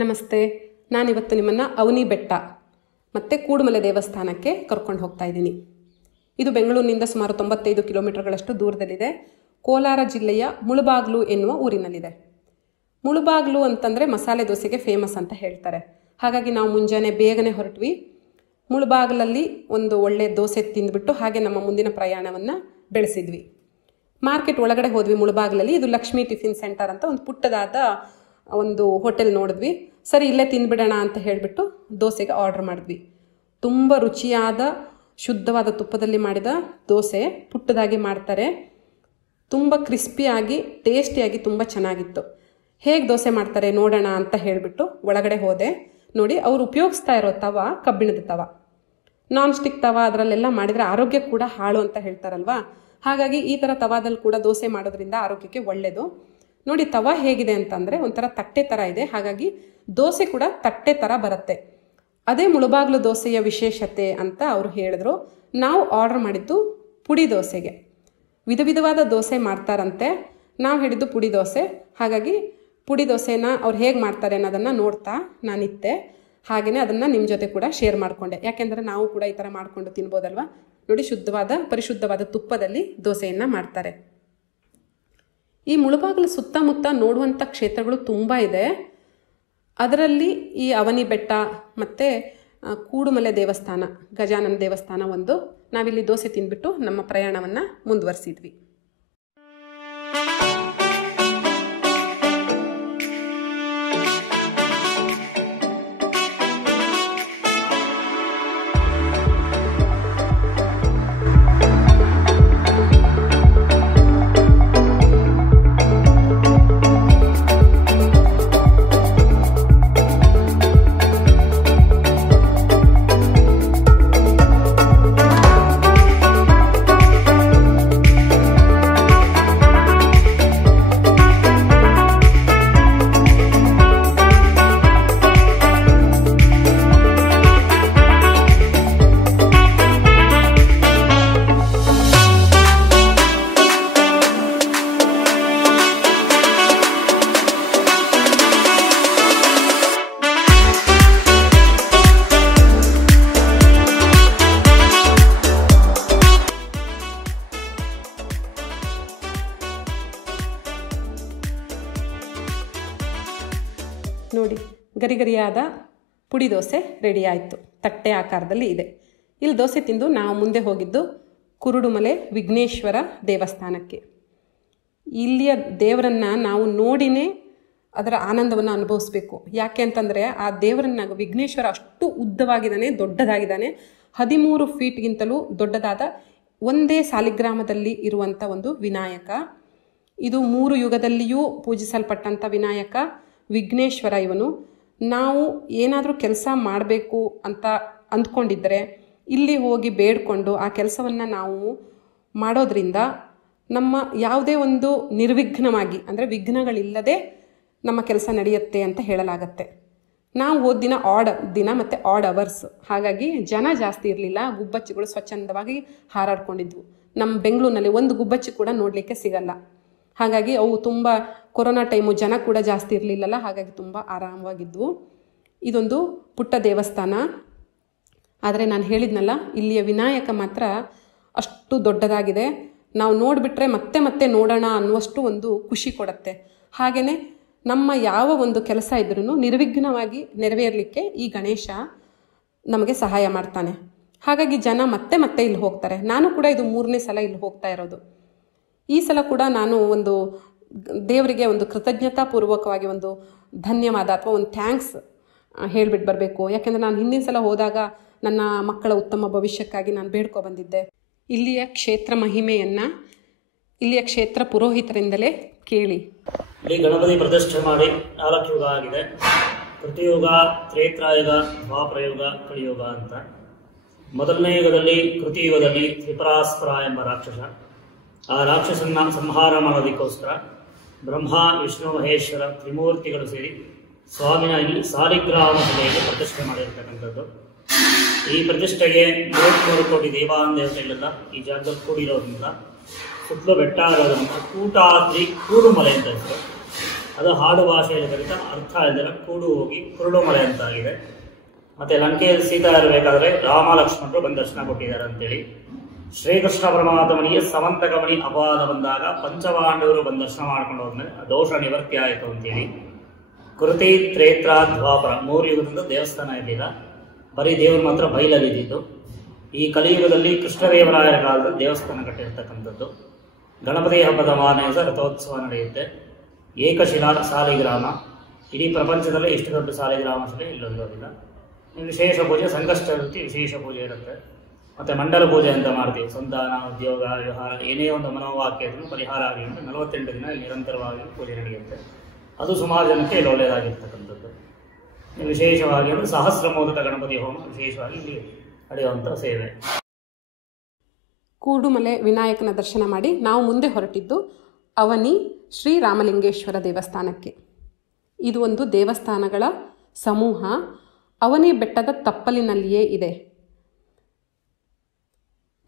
ನಮಸ್ತೆ. ನಾನಿವತ್ತು ನಿಮ್ಮನ್ನು ಅವನಿ ಬೆಟ್ಟ ಮತ್ತು ಕೂಡುಮಲೆ ದೇವಸ್ಥಾನಕ್ಕೆ ಕರ್ಕೊಂಡು ಹೋಗ್ತಾ ಇದ್ದೀನಿ. ಇದು ಬೆಂಗಳೂರಿನಿಂದ ಸುಮಾರು 95 ಕಿಲೋಮೀಟರ್ಗಳಷ್ಟು ದೂರದಲ್ಲಿದೆ. ಕೋಲಾರ ಜಿಲ್ಲೆಯ ಮುಳುಬಾಗ್ಲು ಎನ್ನುವ ಊರಿನಲ್ಲಿದೆ. ಮುಳುಬಾಗ್ಲು ಅಂತಂದರೆ ಮಸಾಲೆ ದೋಸೆಗೆ ಫೇಮಸ್ ಅಂತ ಹೇಳ್ತಾರೆ. ಹಾಗಾಗಿ ನಾವು ಮುಂಜಾನೆ ಬೇಗನೆ ಹೊರಟ್ವಿ. ಮುಳುಬಾಗ್ಲಲ್ಲಿ ಒಂದು ಒಳ್ಳೆ ದೋಸೆ ತಿಂದುಬಿಟ್ಟು ಹಾಗೆ ನಮ್ಮ ಮುಂದಿನ ಪ್ರಯಾಣವನ್ನು ಬೆಳೆಸಿದ್ವಿ. ಮಾರ್ಕೆಟ್ ಒಳಗಡೆ ಹೋದ್ವಿ. ಮುಳುಬಾಗ್ಲಲ್ಲಿ ಇದು ಲಕ್ಷ್ಮೀ ಟಿಫಿನ್ ಸೆಂಟರ್ ಅಂತ ಒಂದು ಪುಟ್ಟದಾದ ಒಂದು ಹೋಟೆಲ್ ನೋಡಿದ್ವಿ. ಸರಿ, ಇಲ್ಲೇ ತಿಂದುಬಿಡೋಣ ಅಂತ ಹೇಳಿಬಿಟ್ಟು ದೋಸೆಗೆ ಆರ್ಡ್ರ್ ಮಾಡಿದ್ವಿ. ತುಂಬ ರುಚಿಯಾದ ಶುದ್ಧವಾದ ತುಪ್ಪದಲ್ಲಿ ಮಾಡಿದ ದೋಸೆ, ಪುಟ್ಟದಾಗಿ ಮಾಡ್ತಾರೆ. ತುಂಬ ಕ್ರಿಸ್ಪಿಯಾಗಿ ಟೇಸ್ಟಿಯಾಗಿ ತುಂಬ ಚೆನ್ನಾಗಿತ್ತು. ಹೇಗೆ ದೋಸೆ ಮಾಡ್ತಾರೆ ನೋಡೋಣ ಅಂತ ಹೇಳಿಬಿಟ್ಟು ಒಳಗಡೆ ಹೋದೆ. ನೋಡಿ, ಅವ್ರು ಉಪಯೋಗಿಸ್ತಾ ಇರೋ ತವ ಕಬ್ಬಿಣದ ತವ, ನಾನ್ ಸ್ಟಿಕ್ ತವ. ಅದರಲ್ಲೆಲ್ಲ ಮಾಡಿದರೆ ಆರೋಗ್ಯ ಕೂಡ ಹಾಳು ಅಂತ ಹೇಳ್ತಾರಲ್ವ. ಹಾಗಾಗಿ ಈ ಥರ ತವಾದಲ್ಲಿ ಕೂಡ ದೋಸೆ ಮಾಡೋದ್ರಿಂದ ಆರೋಗ್ಯಕ್ಕೆ ಒಳ್ಳೆಯದು. ನೋಡಿ, ತವ ಹೇಗಿದೆ ಅಂತಂದರೆ ಒಂಥರ ತಟ್ಟೆ ಥರ ಇದೆ. ಹಾಗಾಗಿ ದೋಸೆ ಕೂಡ ತಟ್ಟೆ ಥರ ಬರುತ್ತೆ. ಅದೇ ಮುಳುಬಾಗ್ಲು ದೋಸೆಯ ವಿಶೇಷತೆ ಅಂತ ಅವರು ಹೇಳಿದ್ರು. ನಾವು ಆರ್ಡರ್ ಮಾಡಿದ್ದು ಪುಡಿ ದೋಸೆಗೆ. ವಿಧ ವಿಧವಾದ ದೋಸೆ ಮಾಡ್ತಾರಂತೆ. ನಾವು ಹೇಳಿದ್ದು ಪುಡಿ ದೋಸೆ. ಹಾಗಾಗಿ ಪುಡಿ ದೋಸೆನ ಅವ್ರು ಹೇಗೆ ಮಾಡ್ತಾರೆ ಅನ್ನೋದನ್ನು ನೋಡ್ತಾ ನಾನಿತ್ತೆ. ಹಾಗೆಯೇ ಅದನ್ನು ನಿಮ್ಮ ಜೊತೆ ಕೂಡ ಶೇರ್ ಮಾಡಿಕೊಂಡೆ. ಯಾಕೆಂದರೆ ನಾವು ಕೂಡ ಈ ಥರ ಮಾಡಿಕೊಂಡು ತಿನ್ಬೋದಲ್ವ. ನೋಡಿ, ಶುದ್ಧವಾದ ಪರಿಶುದ್ಧವಾದ ತುಪ್ಪದಲ್ಲಿ ದೋಸೆಯನ್ನು ಮಾಡ್ತಾರೆ. ಈ ಮುಳುಬಾಗ್ಲು ಸುತ್ತಮುತ್ತ ನೋಡುವಂಥ ಕ್ಷೇತ್ರಗಳು ತುಂಬ ಇದೆ. ಅದರಲ್ಲಿ ಈ ಅವನಿ ಬೆಟ್ಟ ಮತ್ತು ಕೂಡುಮಲೆ ದೇವಸ್ಥಾನ, ಗಜಾನನ ದೇವಸ್ಥಾನ ಒಂದು. ನಾವಿಲ್ಲಿ ದೋಸೆ ತಿಂದ್ಬಿಟ್ಟು ನಮ್ಮ ಪ್ರಯಾಣವನ್ನು ಮುಂದುವರಿಸಿದ್ವಿ. ನೋಡಿ, ಗರಿಗರಿಯಾದ ಪುಡಿ ದೋಸೆ ರೆಡಿ ಆಯಿತು. ತಟ್ಟೆ ಆಕಾರದಲ್ಲಿ ಇದೆ. ಇಲ್ಲಿ ದೋಸೆ ತಿಂದು ನಾವು ಮುಂದೆ ಹೋಗಿದ್ದು ಕುರುಡುಮಲೆ ವಿಘ್ನೇಶ್ವರ ದೇವಸ್ಥಾನಕ್ಕೆ. ಇಲ್ಲಿಯ ದೇವರನ್ನು ನಾವು ನೋಡಿನೇ ಅದರ ಆನಂದವನ್ನು ಅನುಭವಿಸ್ಬೇಕು. ಯಾಕೆ ಅಂತಂದರೆ ಆ ದೇವರನ್ನ, ವಿಘ್ನೇಶ್ವರ ಅಷ್ಟು ಉದ್ದವಾಗಿದ್ದಾನೆ, ದೊಡ್ಡದಾಗಿದ್ದಾನೆ. 13 ಫೀಟ್ಗಿಂತಲೂ ದೊಡ್ಡದಾದ ಒಂದೇ ಸಾಲಿಗ್ರಾಮದಲ್ಲಿ ಇರುವಂಥ ಒಂದು ವಿನಾಯಕ. ಇದು 3 ಯುಗದಲ್ಲಿಯೂ ಪೂಜಿಸಲ್ಪಟ್ಟಂಥ ವಿನಾಯಕ ವಿಘ್ನೇಶ್ವರ. ಇವನು ನಾವು ಏನಾದರೂ ಕೆಲಸ ಮಾಡಬೇಕು ಅಂತ ಅಂದ್ಕೊಂಡಿದ್ದರೆ ಇಲ್ಲಿ ಹೋಗಿ ಬೇಡಿಕೊಂಡು ಆ ಕೆಲಸವನ್ನು ನಾವು ಮಾಡೋದ್ರಿಂದ ನಮ್ಮ ಯಾವುದೇ ಒಂದು ನಿರ್ವಿಘ್ನವಾಗಿ, ಅಂದರೆ ವಿಘ್ನಗಳಿಲ್ಲದೆ ನಮ್ಮ ಕೆಲಸ ನಡೆಯುತ್ತೆ ಅಂತ ಹೇಳಲಾಗತ್ತೆ. ನಾವು ಹೋದ ದಿನ ಆಡ್ ದಿನ ಮತ್ತು ಆಡ್ ಅವರ್ಸ್. ಹಾಗಾಗಿ ಜನ ಜಾಸ್ತಿ ಇರಲಿಲ್ಲ. ಗುಬ್ಬಚ್ಚಿಗಳು ಸ್ವಚ್ಛಂದವಾಗಿ ಹಾರಾಡ್ಕೊಂಡಿದ್ವು. ನಮ್ಮ ಬೆಂಗಳೂರಿನಲ್ಲಿ ಒಂದು ಗುಬ್ಬಚ್ಚಿ ಕೂಡ ನೋಡಲಿಕ್ಕೆ ಸಿಗಲ್ಲ. ಹಾಗಾಗಿ ಅವು ತುಂಬ, ಕೊರೋನಾ ಟೈಮು ಜನ ಕೂಡ ಜಾಸ್ತಿ ಇರಲಿಲ್ಲಲ್ಲ, ಹಾಗಾಗಿ ತುಂಬ ಆರಾಮವಾಗಿದ್ವು. ಇದೊಂದು ಪುಟ್ಟ ದೇವಸ್ಥಾನ. ಆದರೆ ನಾನು ಹೇಳಿದ್ನಲ್ಲ, ಇಲ್ಲಿಯ ವಿನಾಯಕ ಮಾತ್ರ ಅಷ್ಟು ದೊಡ್ಡದಾಗಿದೆ. ನಾವು ನೋಡಿಬಿಟ್ರೆ ಮತ್ತೆ ಮತ್ತೆ ನೋಡೋಣ ಅನ್ನುವಷ್ಟು ಒಂದು ಖುಷಿ ಕೊಡುತ್ತೆ. ಹಾಗೆಯೇ ನಮ್ಮ ಯಾವ ಒಂದು ಕೆಲಸ ಇದ್ರೂ ನಿರ್ವಿಘ್ನವಾಗಿ ನೆರವೇರಲಿಕ್ಕೆ ಈ ಗಣೇಶ ನಮಗೆ ಸಹಾಯ ಮಾಡ್ತಾನೆ. ಹಾಗಾಗಿ ಜನ ಮತ್ತೆ ಮತ್ತೆ ಇಲ್ಲಿ ಹೋಗ್ತಾರೆ. ನಾನು ಕೂಡ ಇದು 3ನೇ ಸಲ ಇಲ್ಲಿ ಹೋಗ್ತಾ ಇರೋದು. ಈ ಸಲ ಕೂಡ ನಾನು ಒಂದು ದೇವರಿಗೆ ಒಂದು ಕೃತಜ್ಞತಾಪೂರ್ವಕವಾಗಿ ಒಂದು ಧನ್ಯವಾದ ಅಥವಾ ಒಂದು ಥ್ಯಾಂಕ್ಸ್ ಹೇಳಿಬಿಟ್ಟು ಬರಬೇಕು. ಯಾಕೆಂದರೆ ನಾನು ಹಿಂದಿನ ಸಲ ಹೋದಾಗ ನನ್ನ ಮಕ್ಕಳ ಉತ್ತಮ ಭವಿಷ್ಯಕ್ಕಾಗಿ ನಾನು ಬೇಡ್ಕೊ ಬಂದಿದ್ದೆ. ಇಲ್ಲಿಯ ಕ್ಷೇತ್ರ ಮಹಿಮೆಯನ್ನು ಇಲ್ಲಿಯ ಕ್ಷೇತ್ರ ಪುರೋಹಿತರಿಂದಲೇ ಕೇಳಿ. ಇಲ್ಲಿ ಗಣಪತಿ ಪ್ರತಿಷ್ಠೆ ಮಾಡಿ 4 ಯುಗ ಆಗಿದೆ. ಕೃತಿಯುಗ, ತ್ರೇತಾಯುಗ, ದ್ವಾಪರಯುಗ, ಕಲಿಯುಗ ಅಂತ. ಮೊದಲನೇ ಯುಗದಲ್ಲಿ, ಕೃತಿಯುಗದಲ್ಲಿ ತ್ರಿಪುರಾಸ್ತ್ರ ಎಂಬ ರಾಕ್ಷಸ. ಆ ರಾಕ್ಷಸನ್ನ ಸಂಹಾರ ಮಾಡೋದಕ್ಕೋಸ್ಕರ ಬ್ರಹ್ಮ, ವಿಷ್ಣು, ಮಹೇಶ್ವರ ತ್ರಿಮೂರ್ತಿಗಳು ಸೇರಿ ಸ್ವಾಮಿನ ಇಲ್ಲಿ ಸಾಲಿಗ್ರಾಮ ಸಭೆಯಲ್ಲಿ ಪ್ರತಿಷ್ಠೆ ಮಾಡಿರ್ತಕ್ಕಂಥದ್ದು. ಈ ಪ್ರತಿಷ್ಠೆಗೆ 3 ಕೋಟಿ ದೇವಾನುದೇವತೆಗಳೆಲ್ಲ ಈ ಜಾಗದಲ್ಲಿ ಕೂಡಿರೋದ್ರಿಂದ ಸುತ್ತಲೂ ಬೆಟ್ಟ ಆಗೋದ್ರಿಂದ ಕೂಟಾದ್ರಿ ಕೂಡುಮಲೆ ಅಂತ ಹೆಸರು. ಅದು ಹಾಡು ಭಾಷೆಯಲ್ಲಿ ಕಲಿತ ಅರ್ಥ ಇಲ್ಲದೆ ಕೂಡು ಹೋಗಿ ಕುರುಡು ಮಲೆ ಅಂತಾಗಿದೆ. ಮತ್ತು ಲಂಕೆಯಲ್ಲಿ ಸೀತಾ ಇರಬೇಕಾದ್ರೆ ರಾಮ ಲಕ್ಷ್ಮಣರು ಬಂದು ದರ್ಶನ ಕೊಟ್ಟಿದ್ದಾರೆ ಅಂತೇಳಿ. ಶ್ರೀಕೃಷ್ಣ ಪರಮಾತ್ಮನಿಗೆ ಸಮಂತಕಮಣಿ ಅಪವಾದ ಬಂದಾಗ ಪಂಚಪಾಂಡವರು ಬಂದು ದರ್ಶನ ಮಾಡ್ಕೊಂಡು ಹೋದ್ಮೇಲೆ ದೋಷ ನಿವರ್ತಿ ಆಯಿತು ಅಂತೇಳಿ. ಕೃತಿ, ತ್ರೇತ್ರ, ದ್ವಾಪರ 3 ಯುಗದಿಂದ ದೇವಸ್ಥಾನ ಇರಲಿಲ್ಲ, ಬರೀ ದೇವರು ಮಾತ್ರ ಬಯಲಲ್ಲಿದ್ದು. ಈ ಕಲಿಯುಗದಲ್ಲಿ ಕೃಷ್ಣದೇವರಾಯರ ಕಾಲದಲ್ಲಿ ದೇವಸ್ಥಾನ ಕಟ್ಟಿರ್ತಕ್ಕಂಥದ್ದು. ಗಣಪತಿ ಹಬ್ಬದ ಮಾರನೇ ದಿವಸ ರಥೋತ್ಸವ ನಡೆಯುತ್ತೆ. ಏಕಶಿಲಾ ಸಾಲಿಗ್ರಾಮ, ಇಡೀ ಪ್ರಪಂಚದಲ್ಲೇ ಇಷ್ಟು ದೊಡ್ಡ ಸಾಲಿಗ್ರಾಮ ಶಿಲೆ ಇಲ್ಲೊಂದಿಲ್ಲ. ವಿಶೇಷ ಪೂಜೆ, ಸಂಕಷ್ಟ ಚತುರ್ಥಿ ವಿಶೇಷ ಪೂಜೆ ಇರುತ್ತೆ. ಮತ್ತು ಮಂಡಲ ಪೂಜೆ ಅಂತ ಮಾಡ್ತೀವಿ. ಸಂತಾನ, ಉದ್ಯೋಗ, ವ್ಯವಹಾರ ಏನೇ ಒಂದು ಮನೋವಾಕ್ಯವನ್ನು ಪರಿಹಾರ ಆಗಿ 48 ದಿನ ನಿರಂತರವಾಗಿ ಪೂಜೆ ನಡೆಯುತ್ತೆ. ಅದು ಸುಮಾರು ಜನಕ್ಕೆ ಇಲ್ಲಿ ಒಳ್ಳೆಯದಾಗಿರ್ತಕ್ಕಂಥದ್ದು. ವಿಶೇಷವಾಗಿ ಸಹಸ್ರ ಮೋದಕ ಗಣಪತಿ ಹೋಮ ವಿಶೇಷವಾಗಿ ಇಲ್ಲಿ ನಡೆಯುವಂಥ ಸೇವೆ. ಕೂಡುಮಲೆ ವಿನಾಯಕನ ದರ್ಶನ ಮಾಡಿ ನಾವು ಮುಂದೆ ಹೊರಟಿದ್ದು ಅವನಿ ಶ್ರೀರಾಮಲಿಂಗೇಶ್ವರ ದೇವಸ್ಥಾನಕ್ಕೆ. ಇದು ಒಂದು ದೇವಸ್ಥಾನಗಳ ಸಮೂಹ. ಅವನಿ ಬೆಟ್ಟದ ತಪ್ಪಲಿನಲ್ಲಿಯೇ ಇದೆ.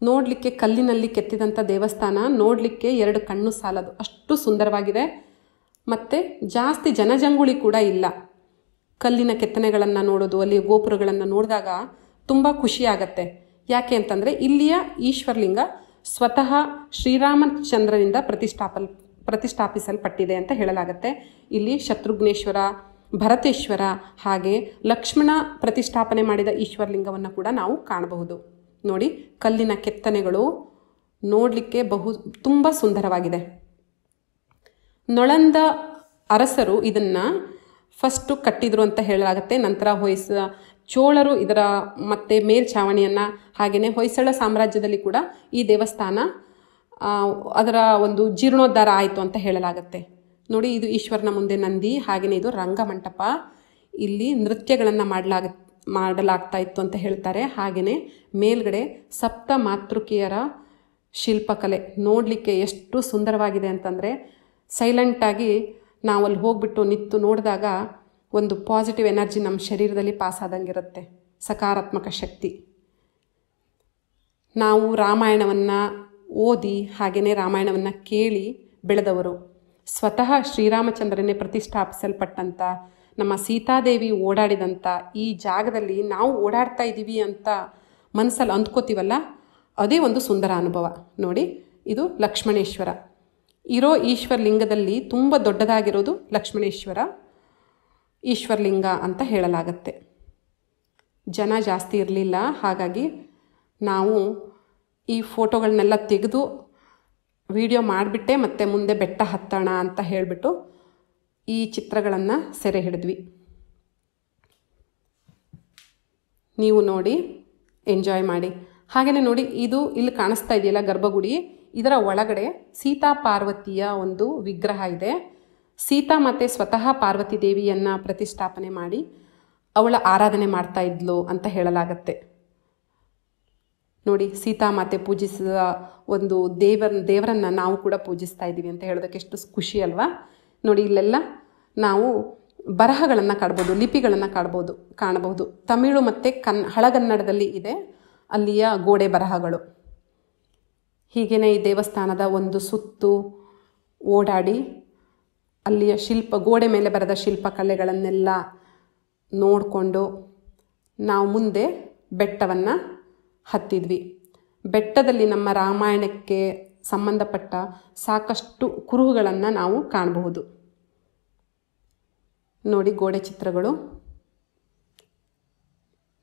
ನೋಡಲಿಕ್ಕೆ ಕಲ್ಲಿನಲ್ಲಿ ಕೆತ್ತಿದಂಥ ದೇವಸ್ಥಾನ, ನೋಡಲಿಕ್ಕೆ 2 ಕಣ್ಣು ಸಾಲದು, ಅಷ್ಟು ಸುಂದರವಾಗಿದೆ. ಮತ್ತು ಜಾಸ್ತಿ ಜನಜಂಗುಳಿ ಕೂಡ ಇಲ್ಲ. ಕಲ್ಲಿನ ಕೆತ್ತನೆಗಳನ್ನು ನೋಡೋದು, ಅಲ್ಲಿ ಗೋಪುರಗಳನ್ನು ನೋಡಿದಾಗ ತುಂಬ ಖುಷಿಯಾಗತ್ತೆ. ಯಾಕೆ ಅಂತಂದರೆ ಇಲ್ಲಿಯ ಈಶ್ವರಲಿಂಗ ಸ್ವತಃ ಶ್ರೀರಾಮಚಂದ್ರನಿಂದ ಪ್ರತಿಷ್ಠಾಪಿಸಲ್ಪಟ್ಟಿದೆ ಅಂತ ಹೇಳಲಾಗತ್ತೆ. ಇಲ್ಲಿ ಶತ್ರುಘ್ನೇಶ್ವರ, ಭರತೇಶ್ವರ ಹಾಗೆ ಲಕ್ಷ್ಮಣ ಪ್ರತಿಷ್ಠಾಪನೆ ಮಾಡಿದ ಈಶ್ವರಲಿಂಗವನ್ನು ಕೂಡ ನಾವು ಕಾಣಬಹುದು. ನೋಡಿ, ಕಲ್ಲಿನ ಕೆತ್ತನೆಗಳು ನೋಡಲಿಕ್ಕೆ ತುಂಬ ಸುಂದರವಾಗಿದೆ. ನೊಳಂದ ಅರಸರು ಇದನ್ನು ಫಸ್ಟು ಕಟ್ಟಿದರು ಅಂತ ಹೇಳಲಾಗುತ್ತೆ. ನಂತರ ಚೋಳರು ಇದರ ಮತ್ತು ಮೇಲ್ಛಾವಣಿಯನ್ನು, ಹಾಗೆಯೇ ಹೊಯ್ಸಳ ಸಾಮ್ರಾಜ್ಯದಲ್ಲಿ ಕೂಡ ಈ ದೇವಸ್ಥಾನ ಅದರ ಒಂದು ಜೀರ್ಣೋದ್ಧಾರ ಆಯಿತು ಅಂತ ಹೇಳಲಾಗುತ್ತೆ. ನೋಡಿ, ಇದು ಈಶ್ವರನ ಮುಂದೆ ನಂದಿ, ಹಾಗೆಯೇ ಇದು ರಂಗಮಂಟಪ. ಇಲ್ಲಿ ನೃತ್ಯಗಳನ್ನು ಮಾಡಲಾಗ್ತಾ ಇತ್ತು ಅಂತ ಹೇಳ್ತಾರೆ. ಹಾಗೆಯೇ ಮೇಲ್ಗಡೆ ಸಪ್ತ ಮಾತೃಕೆಯರ ಶಿಲ್ಪಕಲೆ ನೋಡಲಿಕ್ಕೆ ಎಷ್ಟು ಸುಂದರವಾಗಿದೆ ಅಂತಂದರೆ, ಸೈಲೆಂಟಾಗಿ ನಾವಲ್ಲಿ ಹೋಗ್ಬಿಟ್ಟು ನಿಂತು ನೋಡಿದಾಗ ಒಂದು ಪಾಸಿಟಿವ್ ಎನರ್ಜಿ ನಮ್ಮ ಶರೀರದಲ್ಲಿ ಪಾಸ್ ಆದಂಗಿರುತ್ತೆ, ಸಕಾರಾತ್ಮಕ ಶಕ್ತಿ. ನಾವು ರಾಮಾಯಣವನ್ನು ಓದಿ ಹಾಗೆಯೇ ರಾಮಾಯಣವನ್ನು ಕೇಳಿ ಬೆಳೆದವರು. ಸ್ವತಃ ಶ್ರೀರಾಮಚಂದ್ರನೇ ಪ್ರತಿಷ್ಠಾಪಿಸಲ್ಪಟ್ಟಂಥ ನಮ್ಮ ಸೀತಾದೇವಿ ಓಡಾಡಿದಂಥ ಈ ಜಾಗದಲ್ಲಿ ನಾವು ಓಡಾಡ್ತಾ ಇದ್ದೀವಿ ಅಂತ ಮನಸ್ಸಲ್ಲಿ ಅಂದ್ಕೋತೀವಲ್ಲ, ಅದೇ ಒಂದು ಸುಂದರ ಅನುಭವ. ನೋಡಿ, ಇದು ಲಕ್ಷ್ಮಣೇಶ್ವರ. ಇರೋ ಈಶ್ವರಲಿಂಗದಲ್ಲಿ ತುಂಬ ದೊಡ್ಡದಾಗಿರೋದು ಲಕ್ಷ್ಮಣೇಶ್ವರ ಈಶ್ವರಲಿಂಗ ಅಂತ ಹೇಳಲಾಗತ್ತೆ. ಜನ ಜಾಸ್ತಿ ಇರಲಿಲ್ಲ, ಹಾಗಾಗಿ ನಾವು ಈ ಫೋಟೋಗಳನ್ನೆಲ್ಲ ತೆಗೆದು ವಿಡಿಯೋ ಮಾಡಿಬಿಟ್ಟೆ ಮತ್ತೆ ಮುಂದೆ ಬೆಟ್ಟ ಹತ್ತೋಣ ಅಂತ ಹೇಳಿಬಿಟ್ಟು ಈ ಚಿತ್ರಗಳನ್ನು ಸೆರೆ ಹಿಡಿದ್ವಿ. ನೀವು ನೋಡಿ ಎಂಜಾಯ್ ಮಾಡಿ. ಹಾಗೆಯೇ ನೋಡಿ, ಇದು ಇಲ್ಲಿ ಕಾಣಿಸ್ತಾ ಇದೆಯಲ್ಲ ಗರ್ಭಗುಡಿ, ಇದರ ಒಳಗಡೆ ಸೀತಾ ಪಾರ್ವತಿಯ ಒಂದು ವಿಗ್ರಹ ಇದೆ. ಸೀತಾ ಮಾತೆ ಸ್ವತಃ ಪಾರ್ವತಿ ದೇವಿಯನ್ನು ಪ್ರತಿಷ್ಠಾಪನೆ ಮಾಡಿ ಅವಳ ಆರಾಧನೆ ಮಾಡ್ತಾ ಇದ್ಲು ಅಂತ ಹೇಳಲಾಗತ್ತೆ. ನೋಡಿ, ಸೀತಾಮಾತೆ ಪೂಜಿಸಿದ ಒಂದು ದೇವರನ್ನು ನಾವು ಕೂಡ ಪೂಜಿಸ್ತಾ ಇದ್ದೀವಿ ಅಂತ ಹೇಳೋದಕ್ಕೆ ಎಷ್ಟು ಖುಷಿ ಅಲ್ವಾ. ನೋಡಿ, ಇಲ್ಲೆಲ್ಲ ನಾವು ಬರಹಗಳನ್ನು ಲಿಪಿಗಳನ್ನು ಕಾಣಬಹುದು. ತಮಿಳು ಮತ್ತು ಹಳಗನ್ನಡದಲ್ಲಿ ಇದೆ ಅಲ್ಲಿಯ ಗೋಡೆ ಬರಹಗಳು. ಹೀಗೇ ಈ ದೇವಸ್ಥಾನದ ಒಂದು ಸುತ್ತು ಓಡಾಡಿ ಅಲ್ಲಿಯ ಗೋಡೆ ಮೇಲೆ ಬರೆದ ಶಿಲ್ಪಕಲೆಗಳನ್ನೆಲ್ಲ ನೋಡಿಕೊಂಡು ನಾವು ಮುಂದೆ ಬೆಟ್ಟವನ್ನು ಹತ್ತಿದ್ವಿ. ಬೆಟ್ಟದಲ್ಲಿ ನಮ್ಮ ರಾಮಾಯಣಕ್ಕೆ ಸಂಬಂಧಪಟ್ಟ ಸಾಕಷ್ಟು ಕುರುಹುಗಳನ್ನು ನಾವು ಕಾಣಬಹುದು. ನೋಡಿ, ಗೋಡೆ ಚಿತ್ರಗಳು.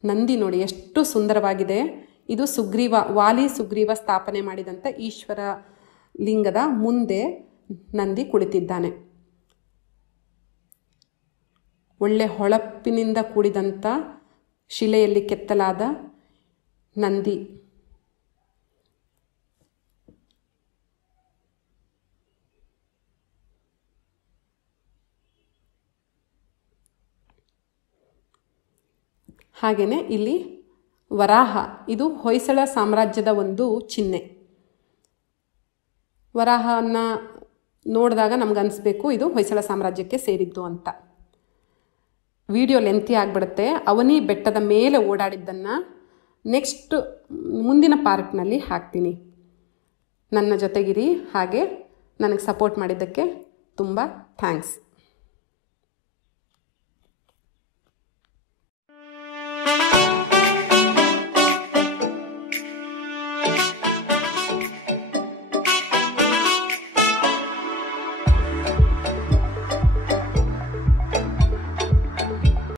ನಂದಿ ನೋಡಿ ಎಷ್ಟು ಸುಂದರವಾಗಿದೆ. ಇದು ವಾಲಿ ಸುಗ್ರೀವ ಸ್ಥಾಪನೆ ಮಾಡಿದಂಥ ಈಶ್ವರ ಲಿಂಗದ ಮುಂದೆ ನಂದಿ ಕುಳಿತಿದ್ದಾನೆ. ಒಳ್ಳೆ ಹೊಳಪಿನಿಂದ ಕೂಡಿದಂಥ ಶಿಲೆಯಲ್ಲಿ ಕೆತ್ತಲಾದ ನಂದಿ. ಹಾಗೆಯೇ ಇಲ್ಲಿ ವರಾಹ, ಇದು ಹೊಯ್ಸಳ ಸಾಮ್ರಾಜ್ಯದ ಒಂದು ಚಿಹ್ನೆ. ವರಾಹನ ನೋಡಿದಾಗ ನಮಗನ್ನಿಸ್ಬೇಕು ಇದು ಹೊಯ್ಸಳ ಸಾಮ್ರಾಜ್ಯಕ್ಕೆ ಸೇರಿದ್ದು ಅಂತ. ವಿಡಿಯೋ ಲೆಂತಿ ಆಗಿಬಿಡುತ್ತೆ. ಅವನಿ ಬೆಟ್ಟದ ಮೇಲೆ ಓಡಾಡಿದ್ದನ್ನು ನೆಕ್ಸ್ಟ್ ಮುಂದಿನ ಪಾರ್ಟ್ನಲ್ಲಿ ಹಾಕ್ತೀನಿ. ನನ್ನ ಜೊತೆಗಿರಿ. ಹಾಗೆ ನನಗೆ ಸಪೋರ್ಟ್ ಮಾಡಿದ್ದಕ್ಕೆ ತುಂಬ ಥ್ಯಾಂಕ್ಸ್.